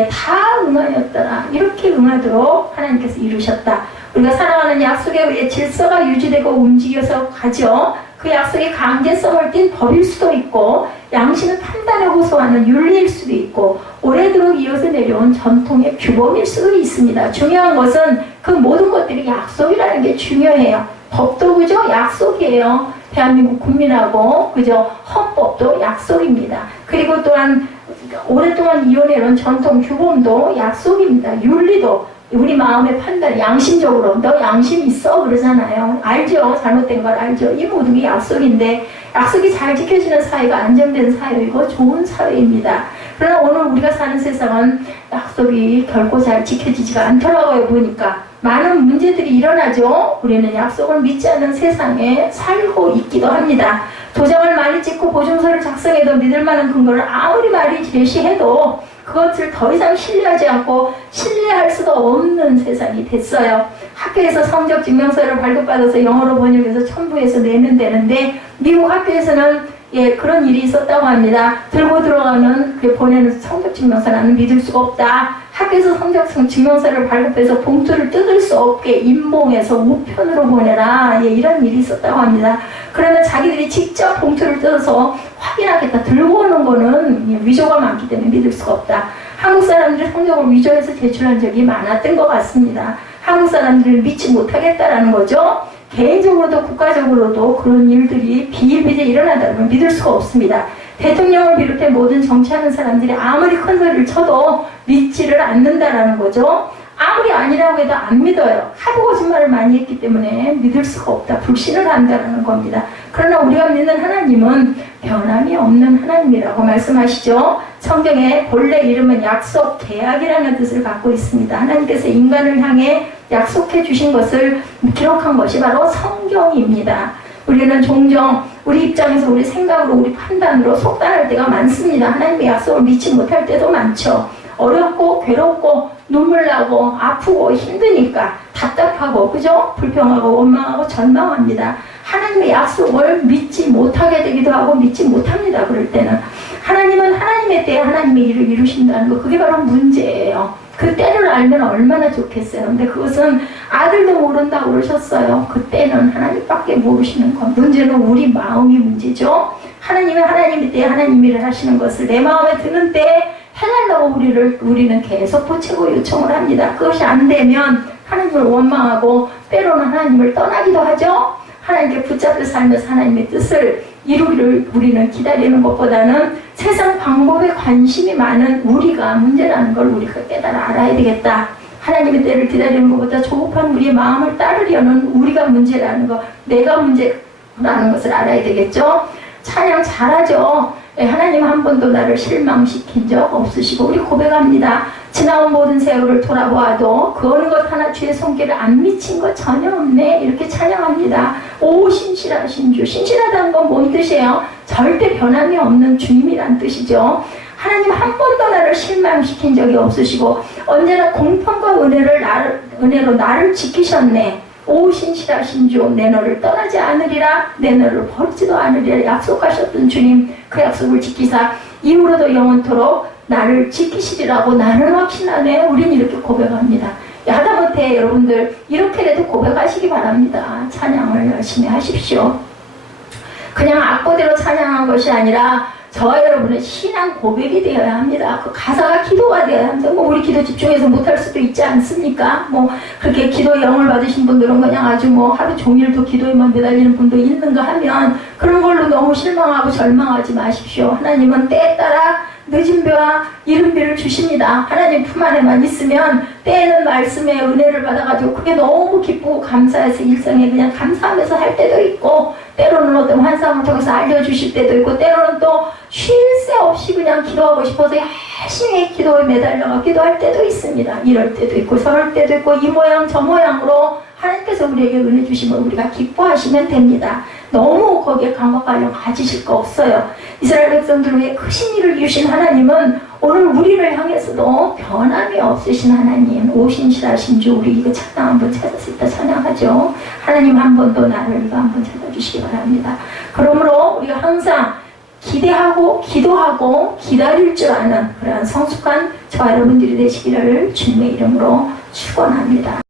다 응하였더라. 이렇게 응하도록 하나님께서 이루셨다. 우리가 살아가는 약속에 의해 질서가 유지되고 움직여서 가죠. 그 약속이 강제성을 띤 법일 수도 있고 양심은 판단에 호소하는 윤리일 수도 있고 오래도록 이어서 내려온 전통의 규범일 수도 있습니다. 중요한 것은 그 모든 것들이 약속이라는 게 중요해요. 법도 그죠? 약속이에요. 대한민국 국민하고 그죠? 헌법도 약속입니다. 그리고 또한 오랫동안 이어내놓은 전통 규범도 약속입니다. 윤리도 우리 마음의 판단, 양심적으로 너 양심 있어 그러잖아요. 알죠? 잘못된 걸 알죠? 이 모든 게 약속인데 약속이 잘 지켜지는 사회가 안정된 사회이고 좋은 사회입니다. 그러나 오늘 우리가 사는 세상은 약속이 결코 잘 지켜지지가 않더라고요. 보니까 많은 문제들이 일어나죠. 우리는 약속을 믿지 않는 세상에 살고 있기도 합니다. 도장을 많이 찍고 보증서를 작성해도 믿을 만한 근거를 아무리 많이 제시해도 그것을 더 이상 신뢰하지 않고 신뢰할 수도 없는 세상이 됐어요. 학교에서 성적 증명서를 발급받아서 영어로 번역해서 첨부해서 내면 되는데 미국 학교에서는 그런 일이 있었다고 합니다. 들고 들어가는 보내는 성적 증명서 나는 믿을 수가 없다. 학교에서 성적 증명서를 발급해서 봉투를 뜯을 수 없게 인봉해서 우편으로 보내라. 이런 일이 있었다고 합니다. 그러면 자기들이 직접 봉투를 뜯어서 확인하겠다. 들고 오는 거는 위조가 많기 때문에 믿을 수가 없다. 한국 사람들이 성적을 위조해서 제출한 적이 많았던 것 같습니다. 한국 사람들을 믿지 못하겠다라는 거죠. 개인적으로도 국가적으로도 그런 일들이 비일비재 일어난다는 걸 믿을 수가 없습니다. 대통령을 비롯해 모든 정치하는 사람들이 아무리 큰 소리를 쳐도 믿지를 않는다라는 거죠. 아무리 아니라고 해도 안 믿어요. 하도 거짓말을 많이 했기 때문에 믿을 수가 없다. 불신을 한다는 겁니다. 그러나 우리가 믿는 하나님은 변함이 없는 하나님이라고 말씀하시죠. 성경의 본래 이름은 약속, 계약이라는 뜻을 갖고 있습니다. 하나님께서 인간을 향해 약속해 주신 것을 기록한 것이 바로 성경입니다. 우리는 종종 우리 입장에서 우리 생각으로 우리 판단으로 속단할 때가 많습니다. 하나님의 약속을 믿지 못할 때도 많죠. 어렵고 괴롭고 눈물 나고 아프고 힘드니까 답답하고 그죠? 불평하고 원망하고 절망합니다. 하나님의 약속을 믿지 못하게 되기도 하고 믿지 못합니다. 그럴 때는 하나님은 하나님의 때에 하나님의 일을 이루신다는 거, 그게 바로 문제예요. 그 때를 알면 얼마나 좋겠어요. 근데 그것은 아들도 모른다고 그러셨어요. 그때는 하나님밖에 모르시는 것. 문제는 우리 마음이 문제죠. 하나님은 하나님의 때에 하나님 일을 하시는 것을 내 마음에 드는 때에 해달라고 우리는 계속 보채고 요청을 합니다. 그것이 안 되면 하나님을 원망하고 때로는 하나님을 떠나기도 하죠. 하나님께 붙잡혀 살면서 하나님의 뜻을 이루기를 우리는 기다리는 것보다는 세상 방법에 관심이 많은 우리가 문제라는 걸 우리가 깨달아 알아야 되겠다. 하나님의 때를 기다리는 것보다 조급한 우리의 마음을 따르려는 우리가 문제라는 것, 내가 문제라는 것을 알아야 되겠죠. 찬양 잘하죠. 하나님 한 번도 나를 실망시킨 적 없으시고 우리 고백합니다. 지나온 모든 세월을 돌아보아도 그 어느 것 하나 주의 손길을 안 미친 것 전혀 없네. 이렇게 찬양합니다. 오 신실하신 주. 신실하다는 건 뭔 뜻이에요? 절대 변함이 없는 주님이란 뜻이죠. 하나님 한 번도 나를 실망시킨 적이 없으시고 언제나 공평과 은혜로 나를 지키셨네. 오신실하신 주 내 너를 떠나지 않으리라 내 너를 버리지도 않으리라 약속하셨던 주님 그 약속을 지키사 이후로도 영원토록 나를 지키시리라고 나는 확신하네. 우린 이렇게 고백합니다. 하다못해 여러분들 이렇게라도 고백하시기 바랍니다. 찬양을 열심히 하십시오. 그냥 악보대로 찬양한 것이 아니라 저와 여러분의 신앙 고백이 되어야 합니다. 그 가사가 기도가 되어야 합니다. 뭐 우리 기도 집중해서 못할 수도 있지 않습니까? 뭐 그렇게 기도 영을 받으신 분들은 그냥 아주 뭐 하루 종일도 기도에만 매달리는 분도 있는가 하면 그런 걸로 너무 실망하고 절망하지 마십시오. 하나님은 때에 따라 늦은 비와 이른 비를 주십니다. 하나님 품 안에만 있으면 때에는 말씀의 은혜를 받아가지고 그게 너무 기쁘고 감사해서 일상에 그냥 감사하면서 할 때도 있고 때로는 어떤 환상을 통해서 알려주실 때도 있고 때로는 또 쉴 새 없이 그냥 기도하고 싶어서 열심히 기도에 매달려가 기도할 때도 있습니다. 이럴 때도 있고 저럴 때도 있고 이 모양 저 모양으로 하나님께서 우리에게 은혜 주시면 우리가 기뻐하시면 됩니다. 너무 거기에 강박관념 가지실 거 없어요. 이스라엘 백성들을 위해 크신 일을 이루신 하나님은 오늘 우리를 향해서도 변함이 없으신 하나님, 오신실하신 주 우리 이거 찬양 한번 찾았을 때 찬양하죠. 하나님 한 번 더 나를 이거 한번 찾아주시기 바랍니다. 그러므로 우리가 항상 기대하고 기도하고 기다릴 줄 아는 그러한 성숙한 저와 여러분들이 되시기를 주님의 이름으로 축원합니다.